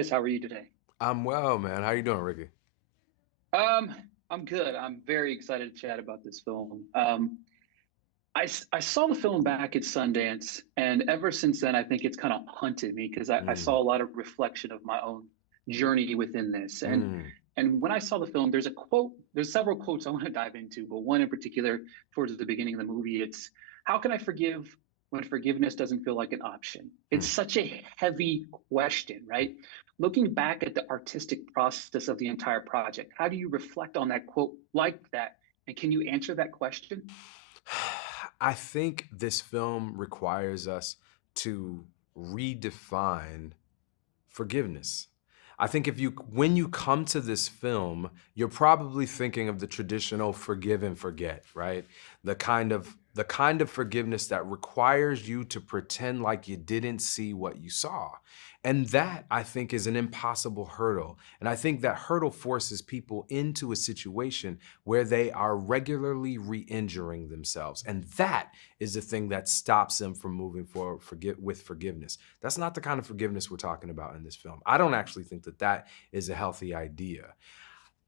Titus, how are you today? I'm well, man. How you doing, Ricky? I'm good. I'm very excited to chat about this film. I saw the film back at Sundance, and ever since then, I think it's kind of hunted me because I saw Mm, a lot of reflection of my own journey within this. mm, And when I saw the film, there's a quote, there's several quotes I want to dive into, but one in particular towards the beginning of the movie, it's how can I forgive when forgiveness doesn't feel like an option? It's mm. such a heavy question, right? Looking back at the artistic process of the entire project, how do you reflect on that quote like that? And can you answer that question? I think this film requires us to redefine forgiveness. I think when you come to this film, you're probably thinking of the traditional forgive and forget, right? The kind of forgiveness that requires you to pretend like you didn't see what you saw. And that I think is an impossible hurdle. And I think that hurdle forces people into a situation where they are regularly re-injuring themselves. And that is the thing that stops them from moving forward with forgiveness. That's not the kind of forgiveness we're talking about in this film. I don't actually think that that is a healthy idea.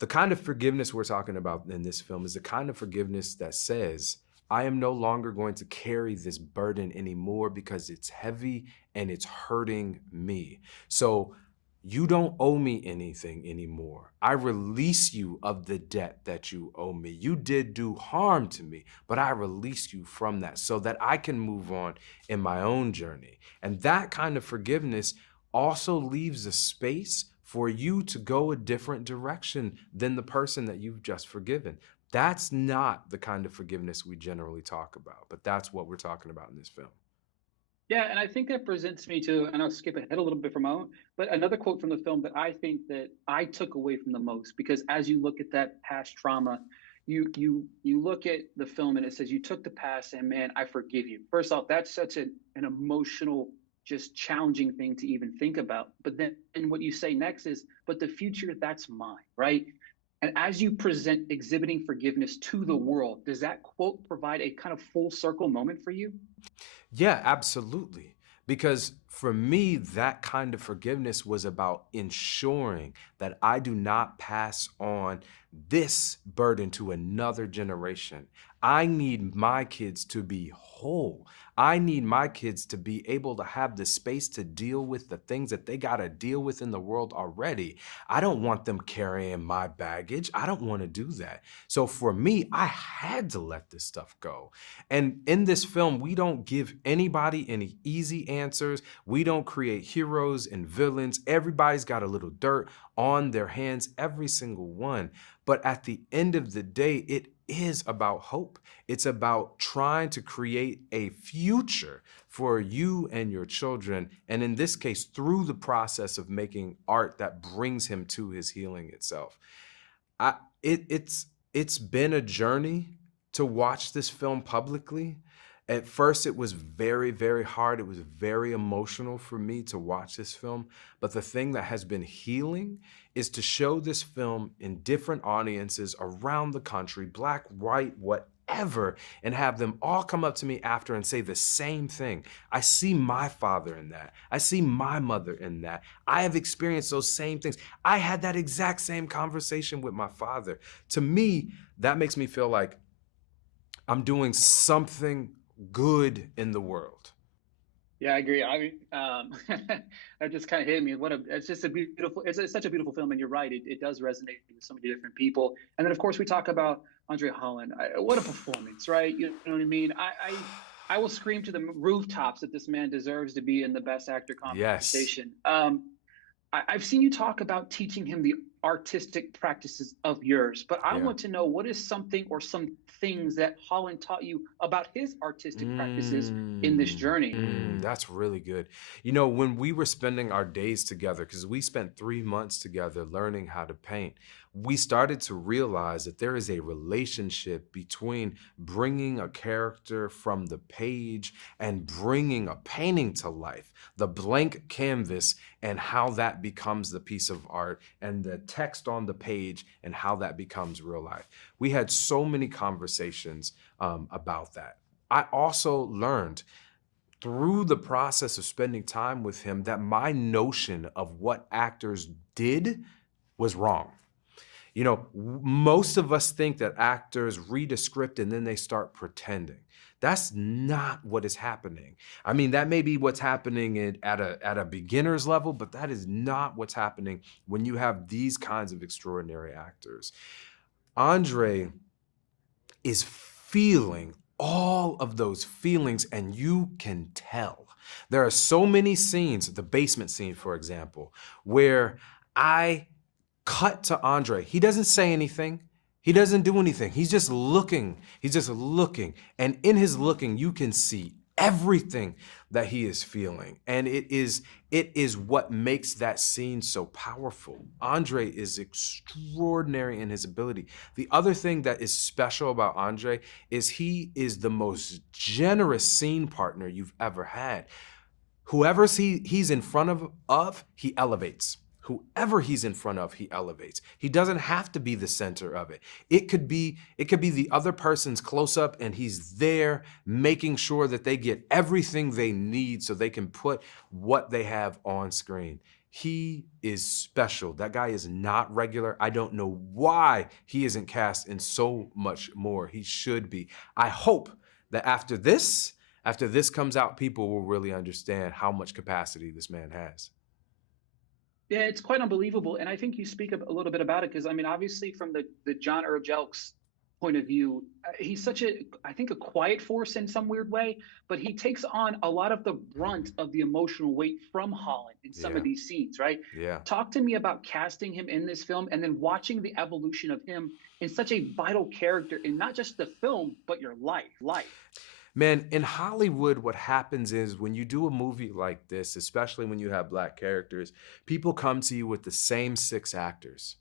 The kind of forgiveness we're talking about in this film is the kind of forgiveness that says, I am no longer going to carry this burden anymore because it's heavy and it's hurting me. So you don't owe me anything anymore. I release you of the debt that you owe me. You did do harm to me, but I release you from that so that I can move on in my own journey. And that kind of forgiveness also leaves a space for you to go a different direction than the person that you've just forgiven. That's not the kind of forgiveness we generally talk about, but that's what we're talking about in this film. Yeah, and I think that presents me to, and I'll skip ahead a little bit from my own, but another quote from the film that I think that I took away from the most, because as you look at that past trauma, you look at the film and it says you took the past and man, I forgive you. First off, that's such an emotional, just challenging thing to even think about. But then and what you say next is, but the future, that's mine, right? And as you present exhibiting forgiveness to the world, does that quote provide a kind of full circle moment for you? Yeah, absolutely. Because for me, that kind of forgiveness was about ensuring that I do not pass on this burden to another generation. I need my kids to be whole. I need my kids to be able to have the space to deal with the things that they got to deal with in the world already. I don't want them carrying my baggage. I don't want to do that. So for me, I had to let this stuff go. And in this film, we don't give anybody any easy answers. We don't create heroes and villains. Everybody's got a little dirt on their hands, every single one. But at the end of the day, it is about hope. It's about trying to create a future for you and your children. And in this case, through the process of making art that brings him to his healing itself. I it's been a journey to watch this film publicly. At first, it was very, very hard. It was very emotional for me to watch this film. But the thing that has been healing is to show this film in different audiences around the country, black, white, whatever, and have them all come up to me after and say the same thing. I see my father in that. I see my mother in that. I have experienced those same things. I had that exact same conversation with my father. To me, that makes me feel like I'm doing something good in the world. Yeah, I agree. I mean, that just kind of hit me. It's just a beautiful, it's such a beautiful film. And you're right. It does resonate with so many different people. And then, of course, we talk about Andre Holland. What a performance, right? You know what I mean? I will scream to the rooftops that this man deserves to be in the best actor Yes. conversation. I've seen you talk about teaching him the artistic practices of yours, but I Yeah. want to know what is something or some things that Holland taught you about his artistic practices in this journey. That's really good. You know, when we were spending our days together, because we spent 3 months together learning how to paint, we started to realize that there is a relationship between bringing a character from the page and bringing a painting to life, the blank canvas, and how that becomes the piece of art, and the text on the page, and how that becomes real life. We had so many conversations about that. I also learned through the process of spending time with him that my notion of what actors did was wrong. You know, most of us think that actors read a script and then they start pretending. That's not what is happening. I mean, that may be what's happening at a beginner's level, but that is not what's happening when you have these kinds of extraordinary actors. Andre is feeling all of those feelings, and you can tell. There are so many scenes, the basement scene, for example, where I cut to Andre. He doesn't say anything. He doesn't do anything. He's just looking. He's just looking. And in his looking, you can see everything that he is feeling. And it is what makes that scene so powerful. Andre is extraordinary in his ability. The other thing that is special about Andre is he is the most generous scene partner you've ever had. Whoever he's in front of, he elevates. Whoever he's in front of, he elevates. He doesn't have to be the center of it. It could be the other person's close up, and he's there making sure that they get everything they need so they can put what they have on screen. He is special. That guy is not regular. I don't know why he isn't cast in so much more. He should be. I hope that after this comes out, people will really understand how much capacity this man has. Yeah, it's quite unbelievable. And I think you speak a little bit about it because, I mean, obviously from the John Earl Jelks point of view, he's such I think, a quiet force in some weird way, but he takes on a lot of the brunt of the emotional weight from Holland in some of these scenes, right? Yeah. Talk to me about casting him in this film and then watching the evolution of him in such a vital character in not just the film, but your life. Man, in Hollywood, what happens is when you do a movie like this, especially when you have Black characters, people come to you with the same 6 actors.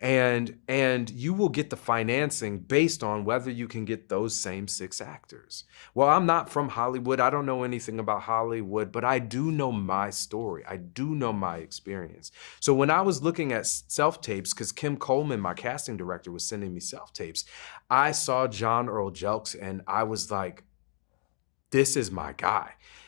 And you will get the financing based on whether you can get those same 6 actors. Well, I'm not from Hollywood. I don't know anything about Hollywood, but I do know my story. I do know my experience. So when I was looking at self-tapes, because Kim Coleman, my casting director, was sending me self-tapes, I saw John Earl Jelks and I was like, this is my guy.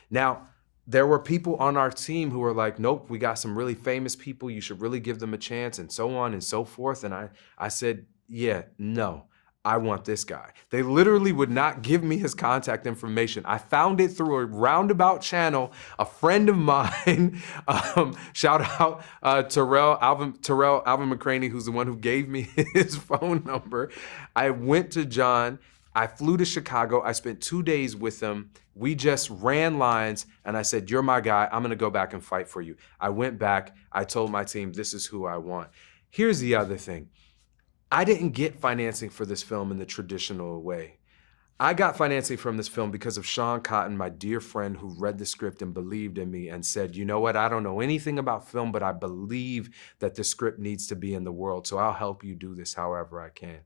Now, there were people on our team who were like, nope, we got some really famous people. You should really give them a chance and so on and so forth. And I said, yeah, no, I want this guy. They literally would not give me his contact information. I found it through a roundabout channel. A friend of mine, shout out Alvin McCraney, who's the one who gave me his phone number. I went to John. I flew to Chicago. I spent 2 days with him. We just ran lines, and I said, you're my guy. I'm going to go back and fight for you. I went back. I told my team, this is who I want. Here's the other thing. I didn't get financing for this film in the traditional way. I got financing from this film because of Sean Cotton, my dear friend who read the script and believed in me and said, you know what, I don't know anything about film, but I believe that the script needs to be in the world, so I'll help you do this however I can.